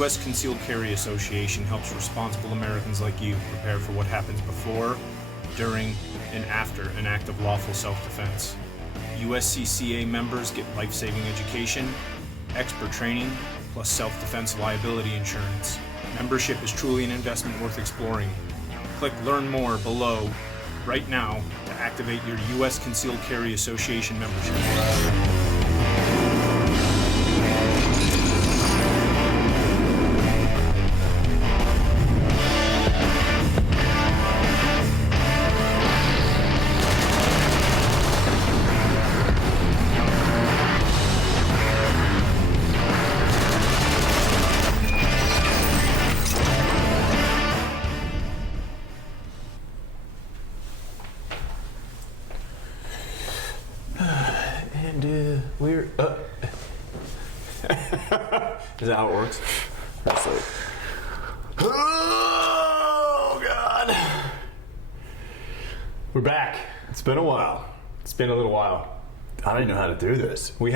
U.S. Concealed Carry Association helps responsible Americans like you prepare for what happens before, during, and after an act of lawful self-defense. USCCA members get life-saving education, expert training, plus self-defense liability insurance. Membership is truly an investment worth exploring. Click Learn More below right now to activate your U.S. Concealed Carry Association membership. We're Is that how it works? That's like, oh God, we're back. It's been a while. It's been a little while. I don't even know how to do this. We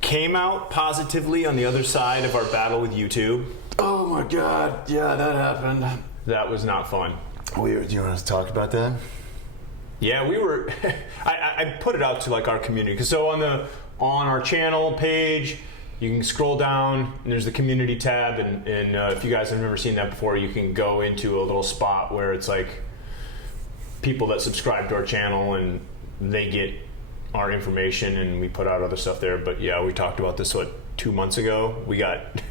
came out positively on the other side of our battle with YouTube. Oh my God, yeah, that happened. That was not fun. Weird. Do you want us to talk about that? Yeah, we were. I put it out to like our community because so on our channel page, you can scroll down and there's the community tab, and if you guys have never seen that before, you can go into a little spot where it's like people that subscribe to our channel and they get our information, and we put out other stuff there. But yeah, we talked about this 2 months ago. We got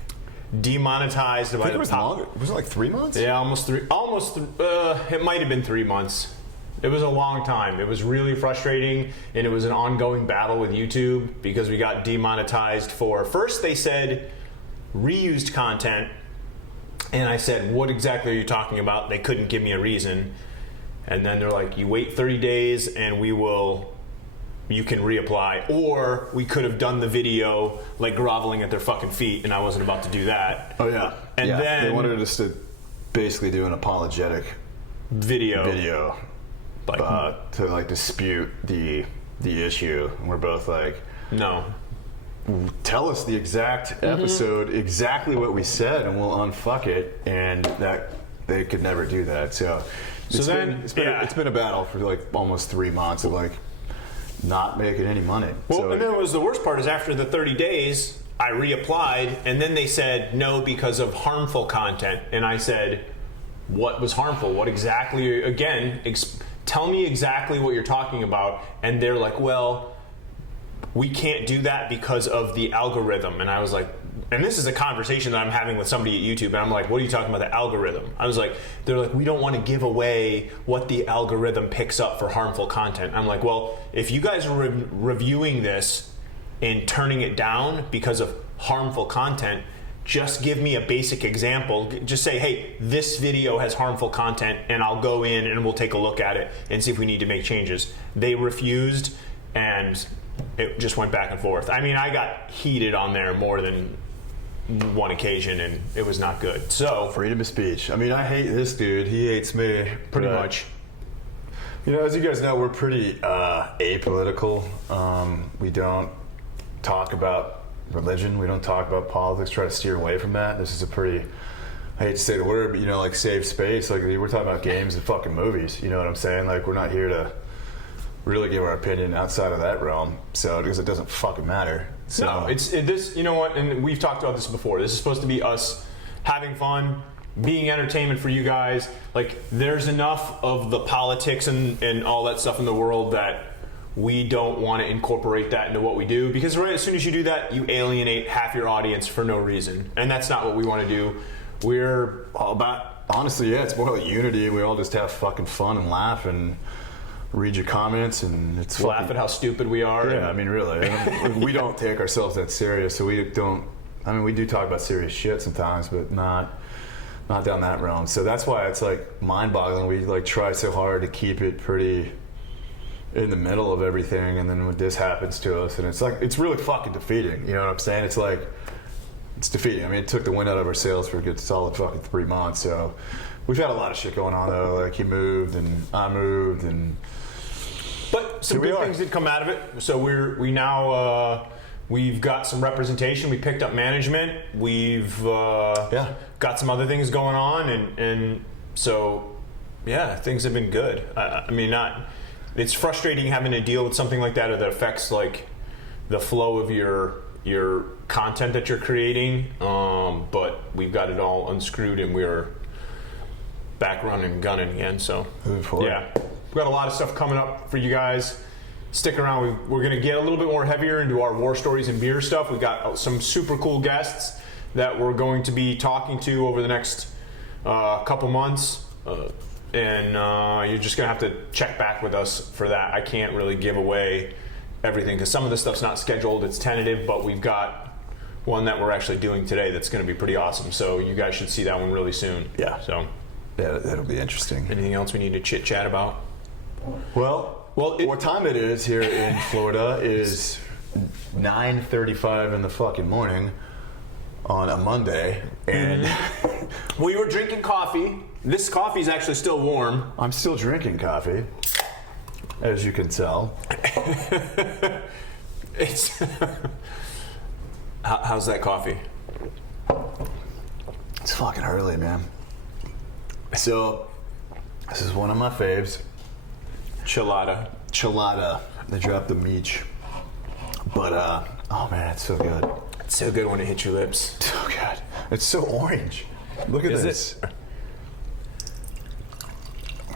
demonetized by the longer. Was it like 3 months? Yeah, almost three. It might have been 3 months. It was a long time. It was really frustrating, and it was an ongoing battle with YouTube because we got demonetized for, first they said reused content, and I said, what exactly are you talking about? They couldn't give me a reason. And then they're like, you wait 30 days and you can reapply. Or we could have done the video like groveling at their fucking feet, and I wasn't about to do that. Oh yeah. And then they wanted us to basically do an apologetic video. To like dispute the issue, and we're both like, no, tell us the exact episode, exactly what we said, and we'll unfuck it. And that they could never do that. So it's been a battle for like almost 3 months of like not making any money. Well, and then it was the worst part is after the 30 days, I reapplied, and then they said no because of harmful content, and I said, what was harmful? What exactly? Again. Tell me exactly what you're talking about. And they're like, well, we can't do that because of the algorithm. And I was like, and this is a conversation that I'm having with somebody at YouTube, and I'm like, what are you talking about, the algorithm? I was like, they're like, we don't want to give away what the algorithm picks up for harmful content. I'm like, well, if you guys are reviewing this and turning it down because of harmful content, just give me a basic example. Just say, hey, this video has harmful content, and I'll go in and we'll take a look at it and see if we need to make changes. They refused, and it just went back and forth. I mean, I got heated on there more than one occasion, and it was not good. So freedom of speech. I mean, I hate this dude. He hates me. Pretty much. You know, as you guys know, we're pretty apolitical. We don't talk about religion. We don't talk about politics. Try to steer away from that. This is a pretty, I hate to say the word, but like safe space. Like we're talking about games and fucking movies. You know what I'm saying? Like we're not here to really give our opinion outside of that realm. So because it doesn't fucking matter. So no, this. You know what? And we've talked about this before. This is supposed to be us having fun, being entertainment for you guys. Like there's enough of the politics and all that stuff in the world that we don't want to incorporate that into what we do, because right as soon as you do that, you alienate half your audience for no reason, and that's not what we want to do. We're all about, honestly, yeah, it's more like unity. We all just have fucking fun and laugh and read your comments, and it's laugh at how stupid we are. Yeah, I mean, really, we don't take ourselves that serious, so we don't. I mean, we do talk about serious shit sometimes, but not down that realm. So that's why it's like mind-boggling. We like try so hard to keep it pretty in the middle of everything, and then when this happens to us, and it's like, it's really fucking defeating. You know what I'm saying? It's like, it's defeating. I mean, it took the wind out of our sails for a good solid fucking 3 months. So we've had a lot of shit going on though. Like he moved and I moved, and but some good things did come out of it. So we now We've got some representation. We picked up management. We've got some other things going on, and so things have been good. I mean, it's frustrating having to deal with something like that that affects like the flow of your content that you're creating. But we've got it all unscrewed, and we're back running and gunning again. So we've got a lot of stuff coming up for you guys. Stick around. We're going to get a little bit more heavier into our war stories and beer stuff. We've got some super cool guests that we're going to be talking to over the next couple months. And you're just going to have to check back with us for that. I can't really give away everything because some of the stuff's not scheduled. It's tentative, but we've got one that we're actually doing today that's going to be pretty awesome. So you guys should see that one really soon. Yeah. So that'll be interesting. Anything else we need to chit-chat about? Well, what time it is here in Florida is 9:35 in the fucking morning on a Monday, and we were drinking coffee. This coffee is actually still warm. I'm still drinking coffee, as you can tell. It's how's that coffee? It's fucking early, man. So this is one of my faves. Chilada. They dropped the meech. But, oh man, it's so good. It's so good when it hits your lips. So good. It's so orange. Look at this.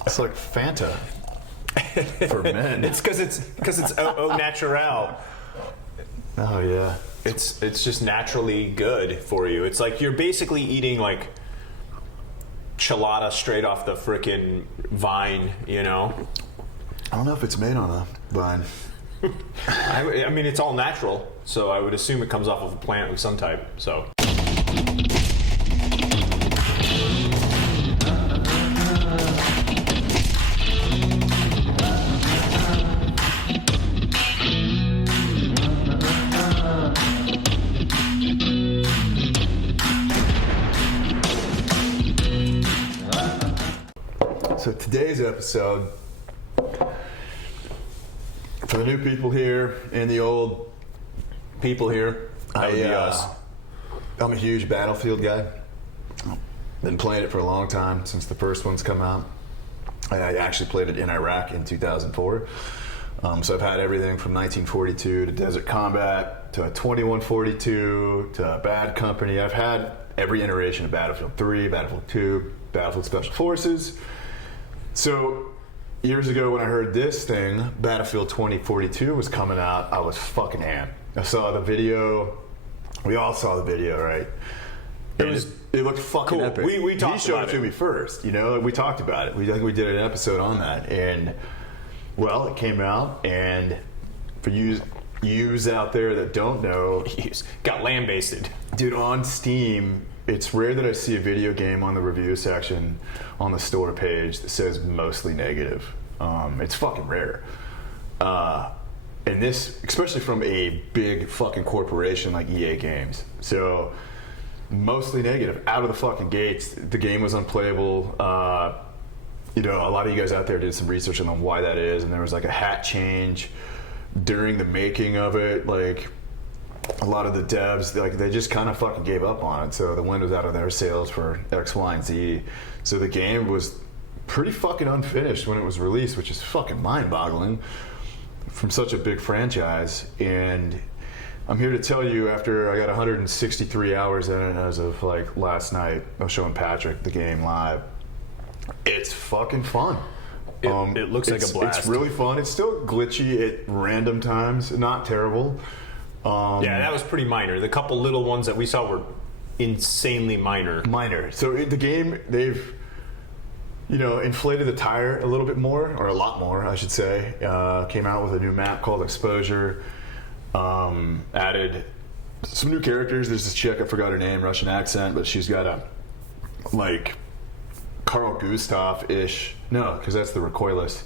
It's like Fanta for men. It's because it's au naturel. Oh yeah. It's just naturally good for you. It's like you're basically eating like chilada straight off the frickin' vine, you know? I don't know if it's made on a vine. I mean, it's all natural, so I would assume it comes off of a plant of some type, so. So today's episode, for the new people here and the old people here, I'm a huge Battlefield guy. Been playing it for a long time, since the first one's come out. I actually played it in Iraq in 2004. So I've had everything from 1942 to Desert Combat to 2142 to Bad Company. I've had every iteration of Battlefield 3, Battlefield 2, Battlefield Special Forces. So years ago when I heard this thing, Battlefield 2042 was coming out, I was fucking amped. I saw the video. We all saw the video, right? It looked fucking cool. epic. We talked He showed about it to me first, you know? We talked about it. I think we did an episode on that. And, well, it came out, and for yous out there that don't know, got lambasted. dude, on Steam, it's rare that I see a video game on the review section on the store page that says mostly negative. It's fucking rare. And this, especially from a big fucking corporation like EA Games. So, mostly negative. Out of the fucking gates, the game was unplayable. You know, a lot of you guys out there did some research on why that is, and there was like a hat change during the making of it. Like, a lot of the devs, like, they just kind of fucking gave up on it. So the wind was out of their sails for X, Y, and Z. So the game was pretty fucking unfinished when it was released, which is fucking mind-boggling from such a big franchise. And I'm here to tell you, after I got 163 hours in it as of like last night, I was showing Patrick the game live. It's fucking fun. It looks like a blast. It's really fun. It's still glitchy at random times, not terrible. Yeah, that was pretty minor. The couple little ones that we saw were insanely minor. So the game, they've, you know, inflated the tire a little bit more, or a lot more, I should say. Came out with a new map called Exposure. Added some new characters. There's this chick, I forgot her name, Russian accent, but she's got a, like, Carl Gustav-ish. No, because that's the recoilless.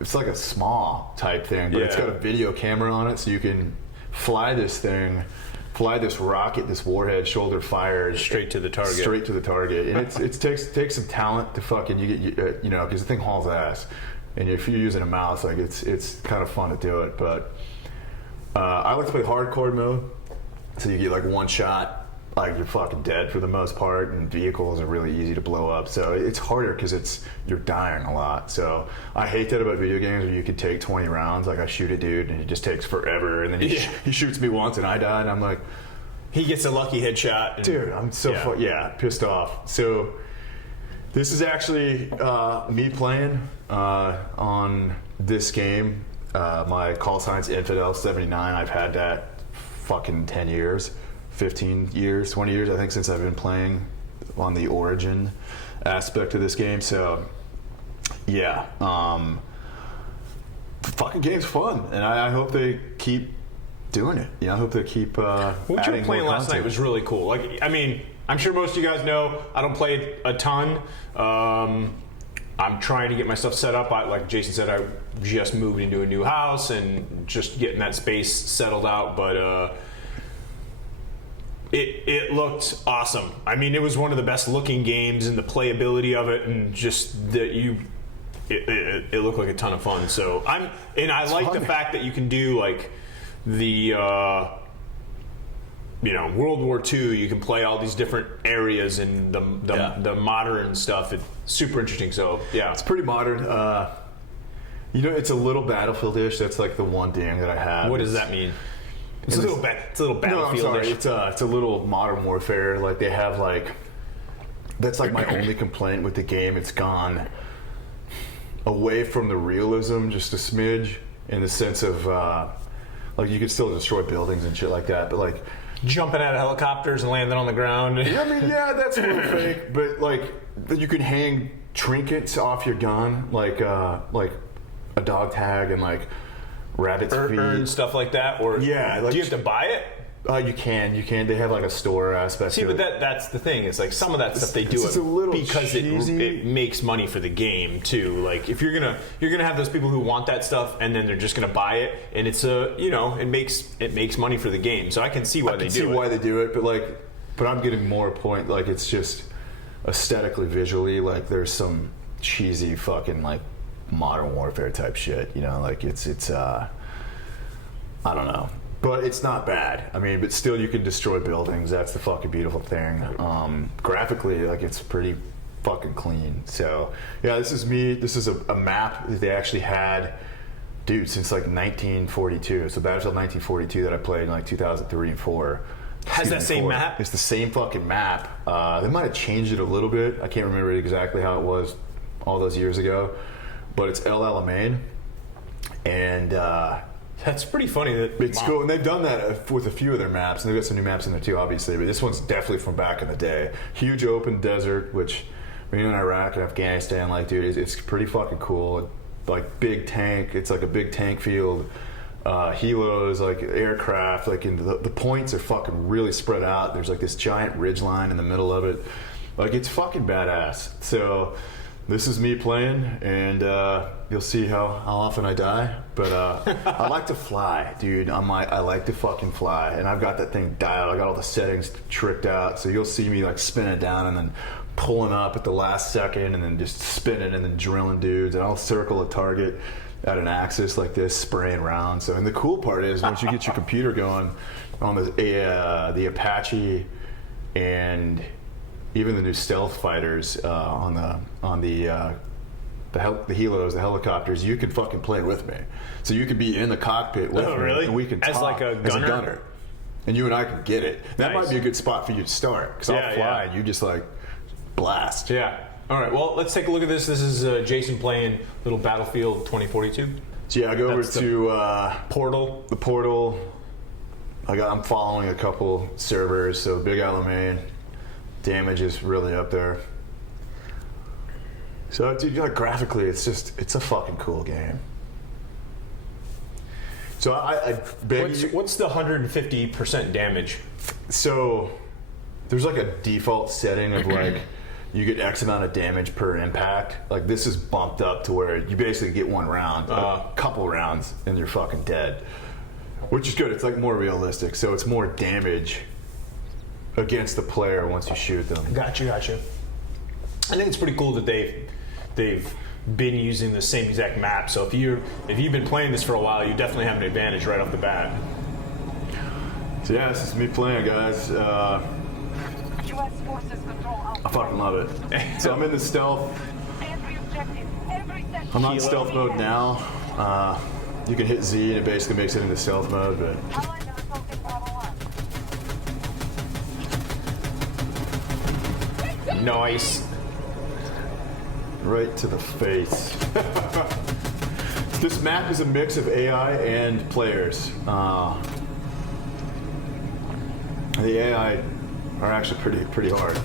It's like a small type thing, but it's got a video camera on it, so you can fly this rocket, this warhead, shoulder fired Straight to the target. And it takes some talent to fucking, you know, because the thing hauls ass. And if you're using a mouse, like, it's kind of fun to do it. But I like to play hardcore mode, so you get like one shot, like you're fucking dead for the most part, and vehicles are really easy to blow up. So it's harder because you're dying a lot. So I hate that about video games where you could take 20 rounds. Like I shoot a dude and it just takes forever, and then he shoots me once and I die, and I'm like, he gets a lucky headshot. Dude, I'm so pissed off. So this is actually me playing on this game. My call sign's Infidel 79. I've had that fucking 10 years, 15 years, 20 years, I think, since I've been playing on the Origin aspect of this game. So, yeah. The fucking game's fun, and I hope they keep doing it. I hope they keep what you were playing last night was really cool. Like, I mean, I'm sure most of you guys know I don't play a ton. I'm trying to get my stuff set up. Like Jason said, I just moved into a new house and just getting that space settled out. But it looked awesome. I mean, it was one of the best looking games, and the playability of it, and just that it looked like a ton of fun. So I like the fact that you can do like the World War II. You can play all these different areas and the modern stuff. It's super interesting. So yeah, it's pretty modern. It's a little Battlefield-ish. That's like the one thing that I have. What does that mean? It's a little Battlefield-ish. No, I'm sorry. It's a little Modern Warfare. Like they have that's like my only complaint with the game. It's gone away from the realism just a smidge, in the sense of like you could still destroy buildings and shit like that, but like jumping out of helicopters and landing on the ground. I mean, yeah, that's a little fake, but like you can hang trinkets off your gun, like a dog tag and like rabbit's feet, and stuff like that. Or yeah, do you have to buy it? You can. They have like a store aspect. See, but that's the thing. It's like some of that stuff they do it because it makes money for the game too. Like if you're gonna have those people who want that stuff and then they're just gonna buy it, and it's it makes money for the game. So I can see why they do it. But I'm getting more point. Like it's just aesthetically, visually, like there's some cheesy fucking like Modern Warfare type shit. Like it's I don't know. But it's not bad. I mean, but still, you can destroy buildings. That's the fucking beautiful thing. Graphically, like, it's pretty fucking clean. So, yeah, this is me. This is a map that they actually had, dude, since like 1942. So Battlefield 1942 that I played in like 2003 and 4. Has that same map? It's the same fucking map. They might have changed it a little bit. I can't remember exactly how it was all those years ago. But it's El Alamein. And that's pretty funny. It's cool, and they've done that with a few of their maps, and they've got some new maps in there too, obviously. But this one's definitely from back in the day. Huge open desert, which being in Iraq and Afghanistan, like, dude, it's pretty fucking cool. Like big tank, it's like a big tank field. Helos, like aircraft, like in the points are fucking really spread out. There's like this giant ridge line in the middle of it. Like it's fucking badass. So this is me playing, and you'll see how often I die. But I like to fly, dude. I like to fucking fly, and I've got that thing dialed. I got all the settings tricked out, so you'll see me like spinning down and then pulling up at the last second, and then just spinning and then drilling dudes, and I'll circle a target at an axis like this, spraying rounds. So, and the cool part is once you get your computer going on the Apache and even the new stealth fighters on the helos, the helicopters, you can fucking play with me. So you could be in the cockpit with me, and we can talk like a gunner? And you and I can get it. That might be a good spot for you to start, because I'll fly and you just like blast. Yeah. All right. Well, let's take a look at this. This is Jason playing little Battlefield 2042. So yeah, I go over to Portal. The Portal. I'm following a couple servers. So Big Alamein. Damage is really up there. So, dude, like, graphically, it's a fucking cool game. So what's the 150% damage? So there's like a default setting of like you get X amount of damage per impact. Like this is bumped up to where you basically get one round, a couple rounds, and you're fucking dead. Which is good. It's like more realistic. So it's more damage against the player once you shoot them. Gotcha. I think it's pretty cool that they've been using the same exact map. So if you've been playing this for a while, you definitely have an advantage right off the bat. So yeah, this is me playing, guys. US forces control I Alpha. fucking love it. So I'm in the stealth. Every objective, every sector. I'm not in stealth mode now. You can hit Z and it basically makes it into stealth mode, but Allied are assaulting Bravo 1. Nice. right to the face. This map is a mix of AI and players. The AI are actually pretty hard.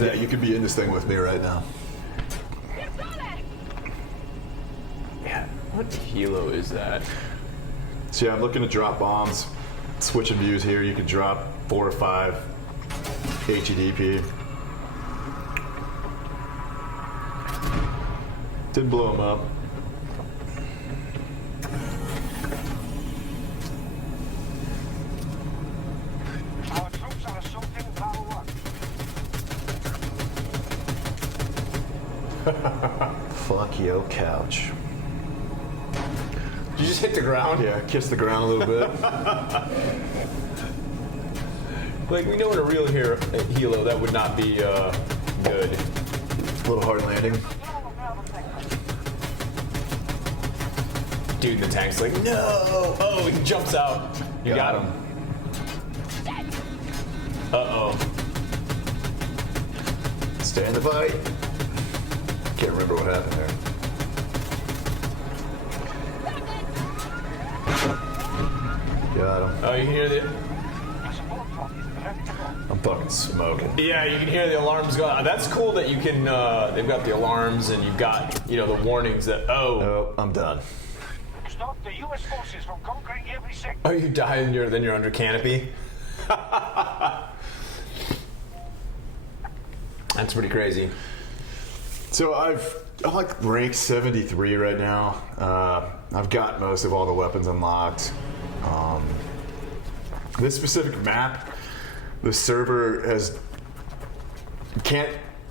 Yeah, you could be in this thing with me right now. Yeah, what helo is that? So yeah, I'm looking to drop bombs. Switching views here, you can drop 4 or 5 HEDP. Didn't blow them up. Our troops are assaulting Bravo 1. Fuck yo, couch. Did you just hit the ground? Yeah, kiss the ground a little bit. Like, we know in a real helo that would not be good. A little hard landing. Control of Bravo sector. Dude in the tank's like, no! Oh, he jumps out. You got him. Uh-oh. Stay in the fight. Can't remember what happened there. Got him. Oh, you can hear the... The support drop is ready to go. I'm fucking smoking. Yeah, you can hear the alarms going. That's cool that you can, they've got the alarms and you've got, you know, the warnings that, oh, Oh, I'm done. Stop the US forces from conquering every sector. oh, you die and then you're under canopy. That's pretty crazy. So I'm like rank 73 right now. I've got most of all the weapons unlocked. This specific map, the server can't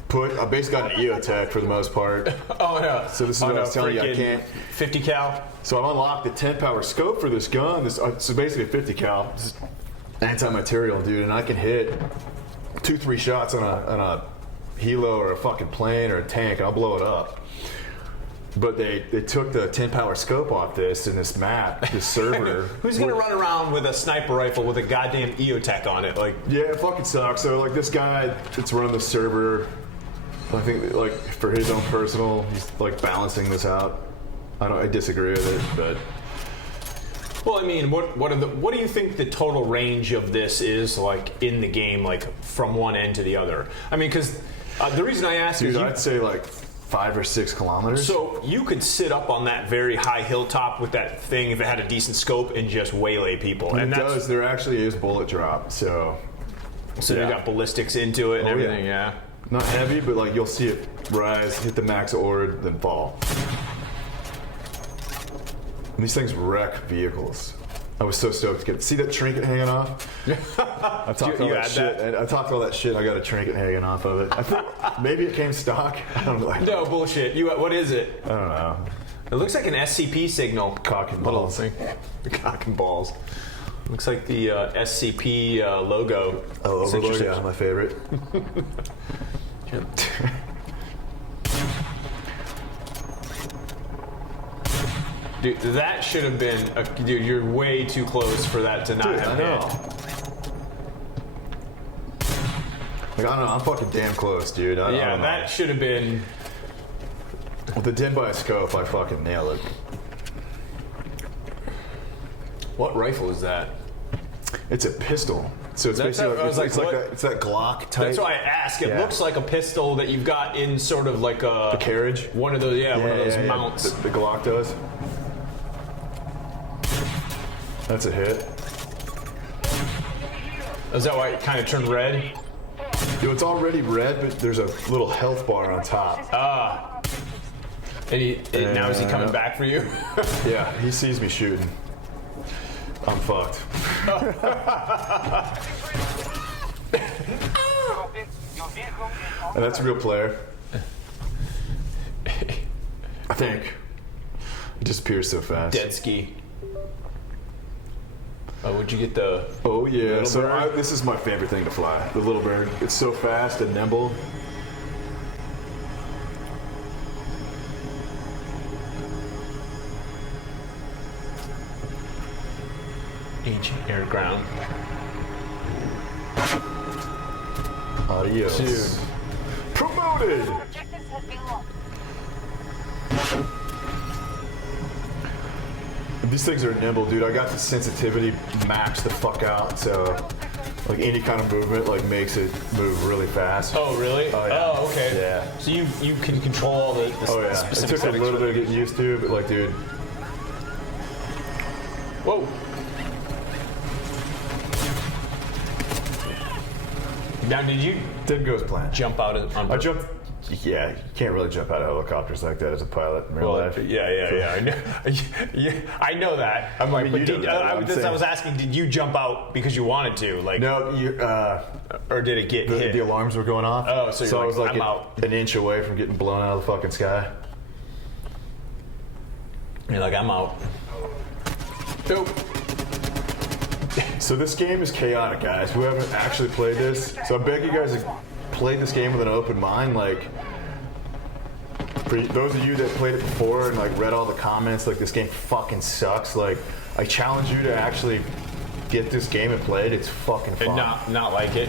put. I basically got an EOTech for the most part. Oh, no. So this is what I was telling you, I can't. 50 cal? So I've unlocked the 10 power scope for this gun. So basically a 50 cal. This is anti-material, dude, and I can hit 2-3 shots on a helo or a fucking plane or a tank, and I'll blow it up. But they took the 10 power scope off this in this map, this server. Who's gonna run around with a sniper rifle with a goddamn EOTech on it? Like, Yeah, it fucking sucks. So like this guy that's running the server, I think like for his own personal, he's like balancing this out. I disagree with it, but well, I mean, what do you think the total range of this is like in the game, like from one end to the other? I mean, because the reason I ask dude, is, I'd say like 5 or 6 kilometers. so you could sit up on that very high hilltop with that thing if it had a decent scope and just waylay people. and And it that's does. There actually is bullet drop. So so yeah. they got ballistics into it and Oh, yeah. everything. Yeah. not heavy, but like you'll see it rise, hit the max order, then fall. And these things wreck vehicles. I was so stoked to see that trinket hanging off. I talked all you that had shit. that? And I talked all that shit. I got a trinket hanging off of it. I think maybe it came stock. I don't know. No bullshit. What is it? I don't know. It looks like an SCP signal. Cock and Little balls. thing. Cock and balls. Looks like the SCP logo. Oh, It's Overlord, interesting. yeah, my favorite. Dude, that should have been. Dude, you're way too close for that to not Dude, have I hit. know. Like, I don't know. I'm fucking damn close, dude. I Yeah, don't know. that should have been. With the 10 by scope, I fucking nail it. What rifle is that? It's a pistol. So it's That's basically how- I was it's like, like what? that. It's that Glock type. That's why I ask. It Yeah. looks like a pistol that you've got in sort of like a carriage. one of those. Yeah, one of those yeah. mounts. The Glock does. That's a hit. Is that why it kind of turned red? Dude, it's already red, but there's a little health bar on top. And now is he coming back for you? Yeah, he sees me shooting. I'm fucked. Your vehicle is on And that's a real player. I think. It disappears so fast. Dead ski. Oh, would you get the? Oh yeah. Little So bird? this is my favorite thing to fly. The little bird. It's so fast and nimble. Ancient air ground. Adios. Dude. Promoted. Objectives have been locked. These things are nimble, dude. I got the sensitivity maxed the fuck out, so like any kind of movement like makes it move really fast. Oh, really? Oh, yeah. Oh, okay. Yeah. So you can control all the Oh yeah. It specific took a settings little for bit of getting used to, but like, dude. Whoa. Now, did you Didn't go as planned. jump out on? I jumped. Yeah, you can't really jump out of helicopters like that as a pilot in real life. Yeah. I know. Yeah, I know that. I'm like, mean, but you know did, that, I I'm saying. was asking, did you jump out because you wanted to, like, No, or did it get hit? the alarms were going off. Oh, so you're I was like, like I'm out. an inch away from getting blown out of the fucking sky. You're like, I'm out. Nope. So this game is chaotic, guys. Who haven't actually played this, so I beg you guys to play this game with an open mind. Like, for those of you that played it before and like read all the comments, like this game fucking sucks. Like, I challenge you to actually get this game and play it. It's fucking fun. And not like it.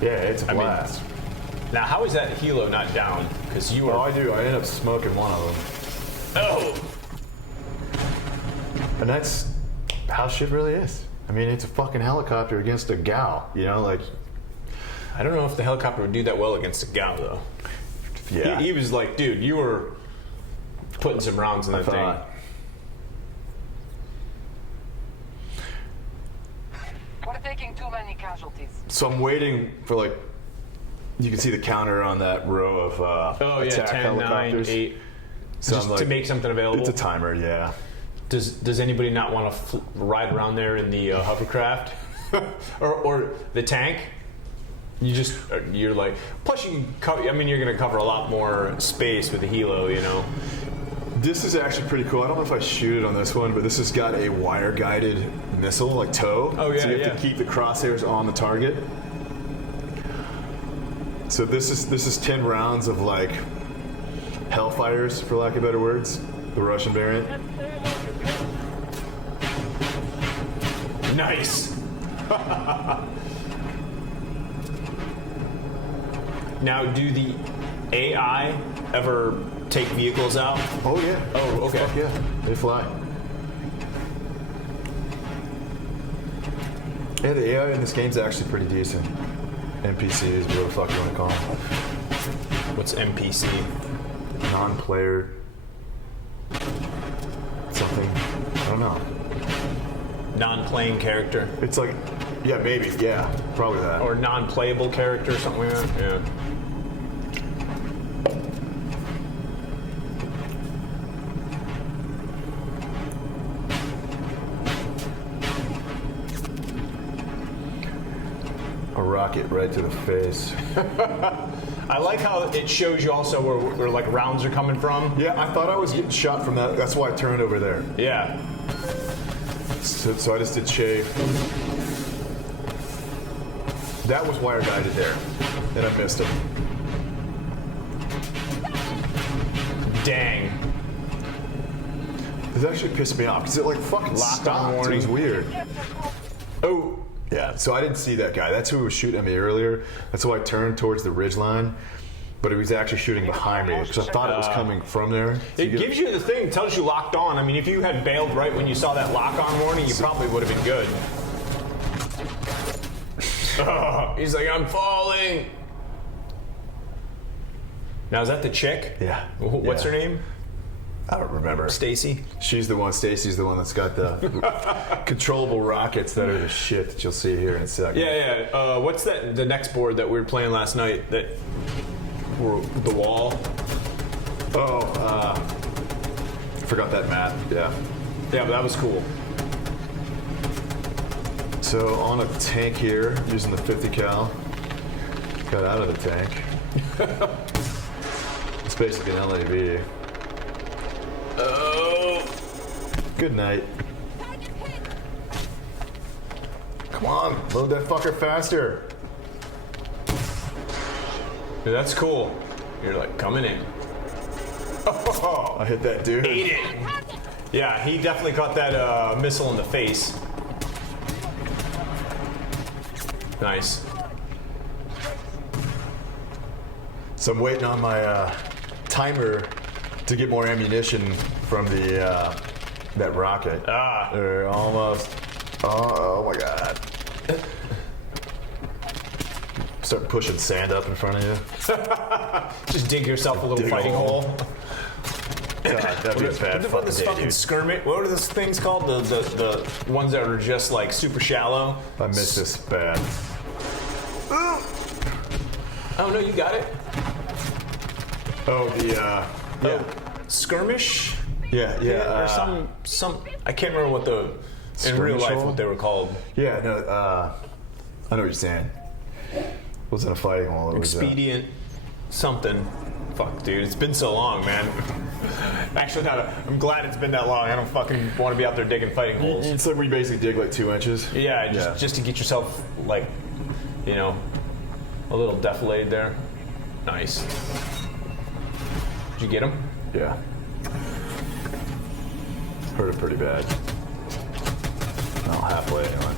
Yeah, it's a mean, blast. Now, how is that helo not down? Because you Oh, are. I do. I end up smoking one of them, Oh. and that's how shit really is. I mean, it's a fucking helicopter against a gal. You know, like, I don't know if the helicopter would do that well against a gal, though. yeah. He was like, dude, you were putting some rounds in that thing. thought. We're taking too many casualties. So I'm waiting for, like, you can see the counter on that row of Oh, yeah, attack 10, 9, helicopters. 8. So Just I'm like, to make something available. it's a timer, yeah. Does anybody not want to ride around there in the hovercraft or the tank? You're like. Plus, you can cover. I mean, you're going to cover a lot more space with the helo, you know. This is actually pretty cool. I don't know if I shoot it on this one, but this has got a wire-guided missile, like tow. Oh, yeah, so you have yeah. to keep the crosshairs on the target. So this is 10 rounds of like Hellfires, for lack of better words, the Russian variant. Nice. Now, do the AI ever take vehicles out? Oh yeah. Oh, okay. Fuck yeah, they fly. Yeah, the AI in this game's actually pretty decent. NPCs, whatever the fuck you want to call them. What's NPC? Non-player something. I don't know. Non-playing character. It's like, yeah, maybe, yeah, probably that. Or non-playable character, something like that. Yeah. A rocket right to the face. I like how it shows you also where like rounds are coming from. Yeah, I thought I was getting shot from that. That's why I turned over there. Yeah. So I just did chafe. That was wire guided there, and I missed him. Dang. This actually pissed me off because it like fucking Lock-on stopped. warning. It was weird. Oh. Yeah, so I didn't see that guy. That's who was shooting at me earlier. That's why I turned towards the ridge line. But he was actually shooting behind me because I thought it was coming from there. So It gives you the thing, tells you locked on. I mean, if you had bailed right when you saw that lock-on warning, you probably would have been good. He's like, I'm falling. Now, is that the chick? Yeah. What's Yeah. her name? I don't remember. Stacy? She's the one. Stacy's the one that's got the controllable rockets that are the shit that you'll see here in a second. Yeah. What's that? The next board that we were playing last night that were the wall? Forgot that map. Yeah. Yeah, but that was cool. So on a tank here, using the 50 cal, got out of the tank. It's basically an LAV. Oh. Good night. Come on, load that fucker faster. Dude, that's cool. You're like coming in. Oh, I hit that dude. ate it. Yeah, he definitely caught that missile in the face. Nice. So I'm waiting on my timer to get more ammunition from the that rocket. Ah. They're almost. Oh my god. Start pushing sand up in front of you. Just dig yourself a little Dig a fighting hole. hole. God, that'd be a bad What this fucking day, fucking dude. skirmish? What are those things called? The ones that are just like super shallow. I missed this bad. Oh no, you got it. Oh, the yeah, Skirmish? yeah, or some. I can't remember what the in real Skirmish life hole? what they were called. yeah. No, I know what you're saying. It wasn't a fighting hole. It was Expedient something. Fuck, dude, it's been so long, man. Actually, I'm glad it's been that long. I don't fucking want to be out there digging fighting holes. It's like we basically dig like 2 inches. Yeah, just to get yourself like, you know, a little deflated there. Nice. Did you get him? Yeah. Hurt it pretty bad. Well, halfway anyway.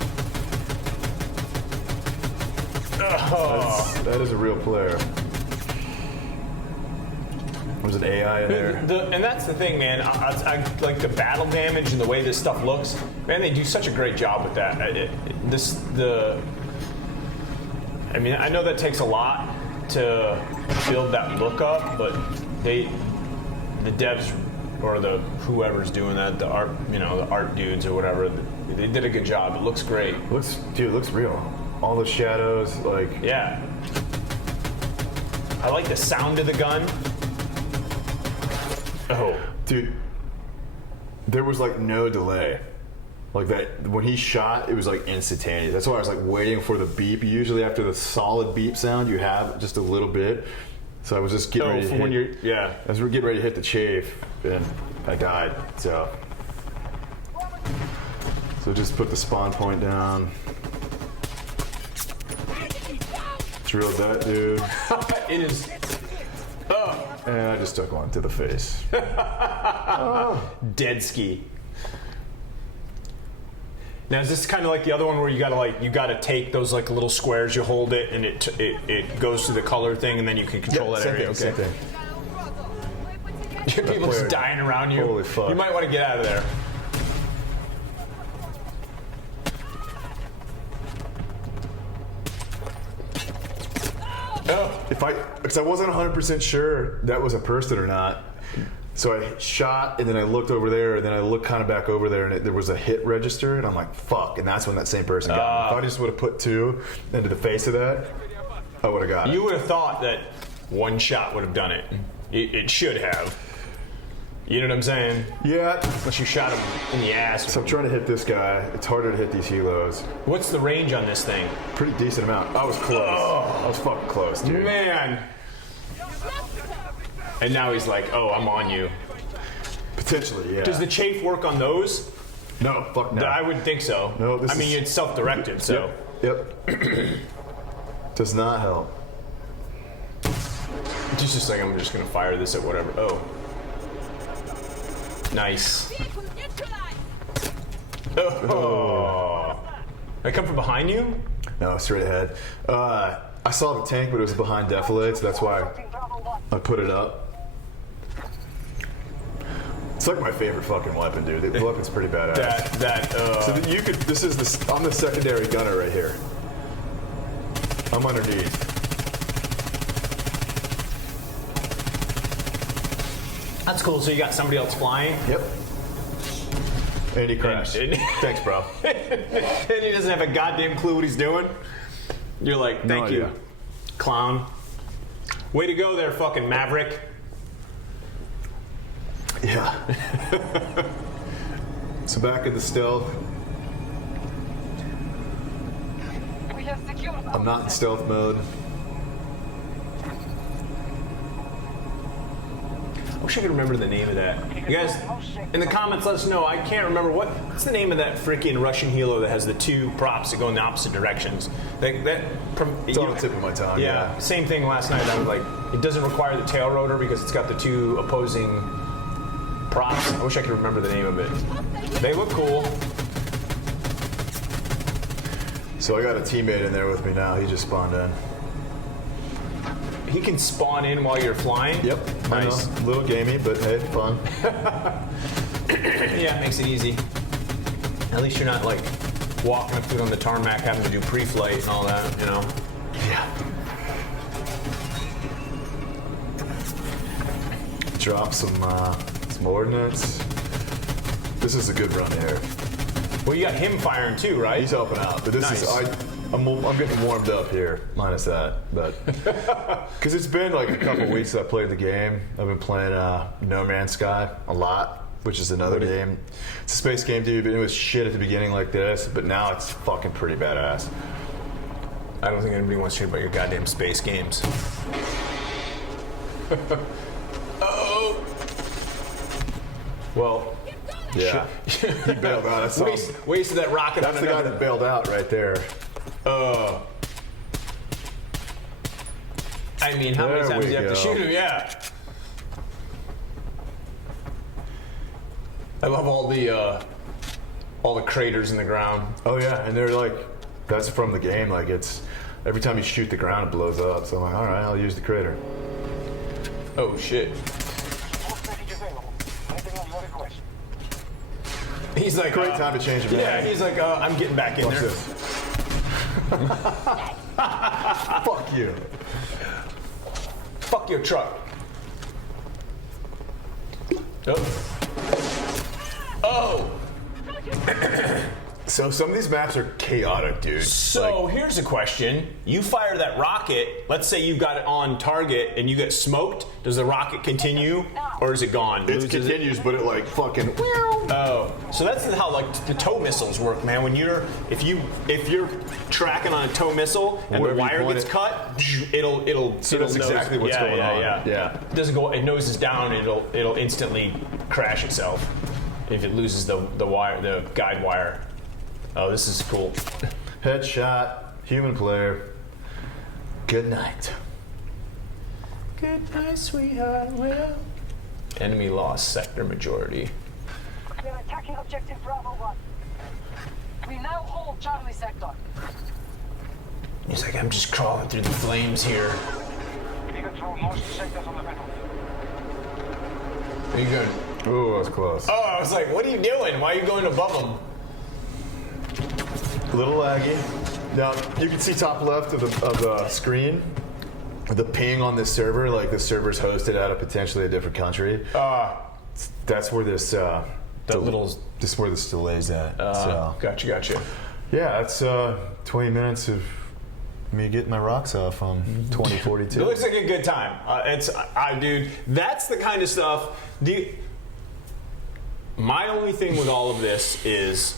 Oh. That is a real player. Was it AI in there? And that's the thing, man. I like the battle damage and the way this stuff looks. Man, they do such a great job with that. I mean, I know that takes a lot to build that look up, but the devs or the whoever's doing that, the art, the art dudes or whatever, they did a good job. It looks great. Dude, it looks real. All the shadows, like. Yeah. I like the sound of the gun. Oh. Dude, there was like no delay. Like that, when he shot, it was like instantaneous. That's why I was like waiting for the beep. Usually after the solid beep sound, you have just a little bit. So I was just getting ready to hit. when you're, yeah. As we're getting ready to hit the chafe, and I died. So just put the spawn point down. Drilled that dude. It is. And I just took one to the face. Dead ski. Now is this kind of like the other one where you gotta take those like little squares, you hold it, and it goes to the color thing, and then you can control that area. Same thing. People just dying around you. Holy fuck. You might want to get out of there. Oh. Because I wasn't 100% sure that was a person or not. So I shot, and then I looked over there, and then I looked kind of back over there, and there was a hit register, and I'm like, fuck, and that's when that same person got me. If I just would have put 2 into the face of that, I would have got it. You would have thought that one shot would have done it. It should have. You know what I'm saying? Yeah. Unless you shot him in the ass. So I'm trying to hit this guy. It's harder to hit these helos. What's the range on this thing? Pretty decent amount. I was close. I was fucking close, dude. Man. And now he's like, oh, I'm on you. Potentially, yeah. Does the chafe work on those? No, fuck no. I would think so. No, this I mean, is- it's self-directed, so. Yep. Does not help. It's just like, I'm just going to fire this at whatever. Oh. Nice. Oh. I come from behind you? No, straight ahead. I saw the tank, but it was behind defilade, so that's why I put it up. It's like my favorite fucking weapon, dude. The weapon's pretty badass. So that you could. I'm the secondary gunner right here. I'm underneath. That's cool. So you got somebody else flying? Yep. And he crashed. Thanks, bro. And he doesn't have a goddamn clue what he's doing. You're like, No thank you, idea. clown. Way to go there, fucking Maverick. Yeah. So back in the stealth. We have secured. I'm not in stealth mode. I wish I could remember the name of that. You guys, in the comments, let us know. I can't remember what's the name of that freaking Russian helo that has the two props that go in the opposite directions. It's on the tip of my tongue. Yeah, same thing last night. I was like, it doesn't require the tail rotor because it's got the two opposing props. I wish I could remember the name of it. They look cool. So I got a teammate in there with me now. He just spawned in. He can spawn in while you're flying? Yep. Nice. I know, a little gamey, but hey, fun. Yeah, it makes it easy. At least you're not like walking up on the tarmac having to do pre-flight and all that, you know? Yeah. Drop some ordnance. This is a good run here. Well, you got him firing too, right? He's helping out, but this Nice. I'm getting warmed up here, minus that, but because it's been like a couple weeks that I played the game. I've been playing No Man's Sky a lot, which is another game. It's a space game, dude. But it was shit at the beginning like this, but now it's fucking pretty badass. I don't think anybody wants to hear about your goddamn space games. Oh. Well. Yeah, he bailed out. That's wasted that rocket. That's on the guy another. that bailed out right there. I mean, how many There times do we you have to go. shoot him? Yeah. I love all the craters in the ground. Oh yeah, and they're like, that's from the game. Like it's every time you shoot the ground, it blows up. So I'm like, all right, I'll use the crater. Oh shit. Post message available. Anything on your request? He's like, Great time to change the yeah. battery. He's like, I'm getting back in Watch there. this. Fuck you. Fuck your truck. Oh. So some of these maps are chaotic, dude. So here's a question. You fire that rocket, let's say you've got it on target and you get smoked, does the rocket continue or is it gone? It Loses continues, but it like fucking. Oh, so that's how like the tow missiles work, man. When if you're tracking on a tow missile and Wherever the you wire point gets it. cut, it'll. So that's nose- exactly what's going on. Yeah. It doesn't go. It noses down. And it'll instantly crash itself if it loses the wire, the guide wire. Oh, this is cool. Headshot, human player. Good night. Good night, sweetheart. Well, enemy lost sector majority. We are attacking objective Bravo 1. We now hold Charlie sector. He's like, I'm just crawling through the flames here. We control most sectors on the battlefield. Are you going? Ooh, that was close. Oh, I was like, what are you doing? Why are you going above them? A little laggy. Now you can see top left of the screen, the ping on this server. Like the server's hosted out of potentially a different country. That's where this this is where this delay's at. So Gotcha. yeah, it's 20 minutes of me getting my rocks off on 2042. It looks like a good time. Dude, that's the kind of stuff. My only thing with all of this is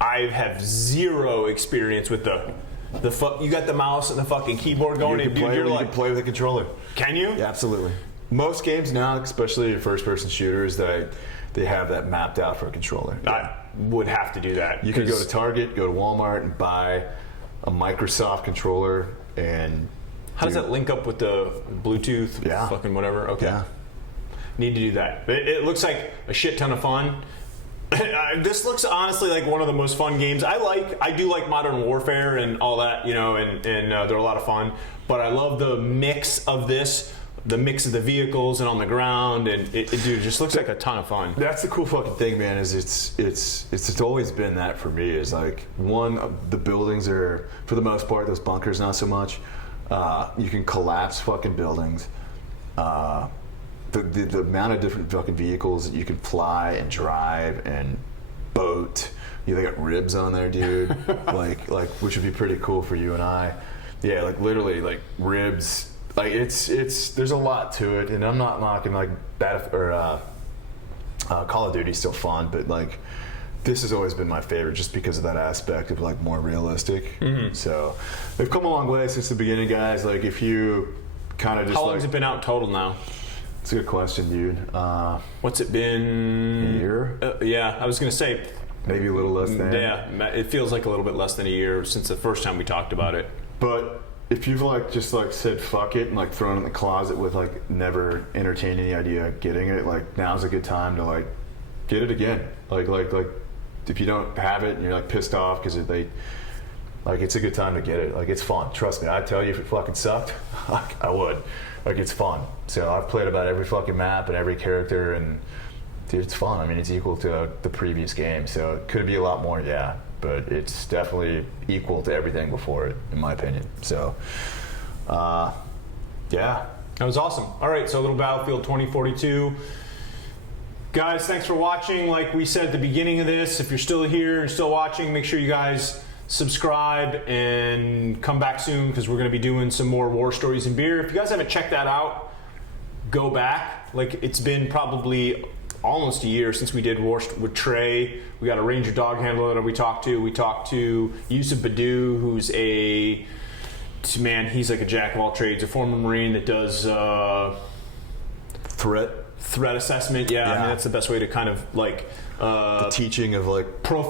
I have zero experience with you got the mouse and the fucking keyboard going. You And can, dude, you're you like, can play with a controller. can you? Yeah, absolutely. Most games now, especially first-person shooters, they have that mapped out for a controller. I would have to do that. You could go to Target, go to Walmart, and buy a Microsoft controller. And how does that link up with the Bluetooth? Yeah. Fucking whatever. Okay. Yeah. Need to do that. It looks like a shit ton of fun. This looks honestly like one of the most fun games. I do like Modern Warfare and all that, you know, and they're a lot of fun. But I love the mix of this, the mix of the vehicles and on the ground, and it just looks like a ton of fun. That's the cool fucking thing, man. Is it's always been that for me. Is like the buildings are, for the most part, those bunkers not so much. You can collapse fucking buildings. The amount of different fucking vehicles that you can fly and drive and boat. They got ribs on there, dude. like which would be pretty cool for you and I. Yeah, like literally like ribs. Like it's there's a lot to it, and I'm not knocking like Call of Duty's still fun, but like this has always been my favorite just because of that aspect of like more realistic. Mm-hmm. So they've come a long way since the beginning, guys. Like if you kind of just how long has it been out total now? It's a good question, dude. What's it been? A year? Yeah, I was gonna say. Maybe a little less than. Yeah, it feels like a little bit less than a year since the first time we talked about it. But if you've like just like said fuck it and like thrown it in the closet with like never entertained any idea of getting it, like now's a good time to like get it again. Like if you don't have it and you're like pissed off because it's a good time to get it. Like it's fun. Trust me. I tell you, if it fucking sucked, I would. Like it's fun. So I've played about every fucking map and every character, and dude, it's fun. I mean, it's equal to the previous game. So it could be a lot more, yeah. But it's definitely equal to everything before it, in my opinion. So, yeah. That was awesome. All right, so a little Battlefield 2042. Guys, thanks for watching. Like we said at the beginning of this, if you're still here and still watching, make sure you guys subscribe and come back soon because we're going to be doing some more War Stories and Beer. If you guys haven't checked that out, go back. Like, it's been probably almost a year since we did War with Trey. We got a Ranger dog handler that we talked to. We talked to Yusuf Badu, who's he's like a jack of all trades, a former Marine that does threat assessment. Yeah, I mean, that's the best way to kind of like the teaching of like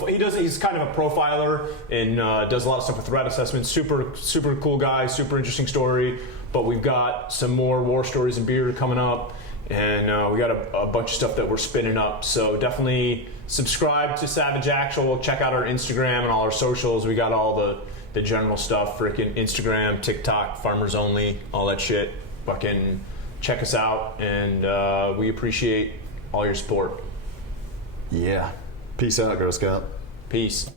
he's kind of a profiler and does a lot of stuff with threat assessment. Super cool guy, super interesting story. But we've got some more War Stories and Beer coming up, and we got a bunch of stuff that we're spinning up. So definitely subscribe to Savage Actual. Check out our Instagram and all our socials. We got all the general stuff, freaking Instagram, TikTok, Farmers Only, all that shit. Fucking check us out, and we appreciate all your support. Yeah. Peace out, Girl Scout. Peace.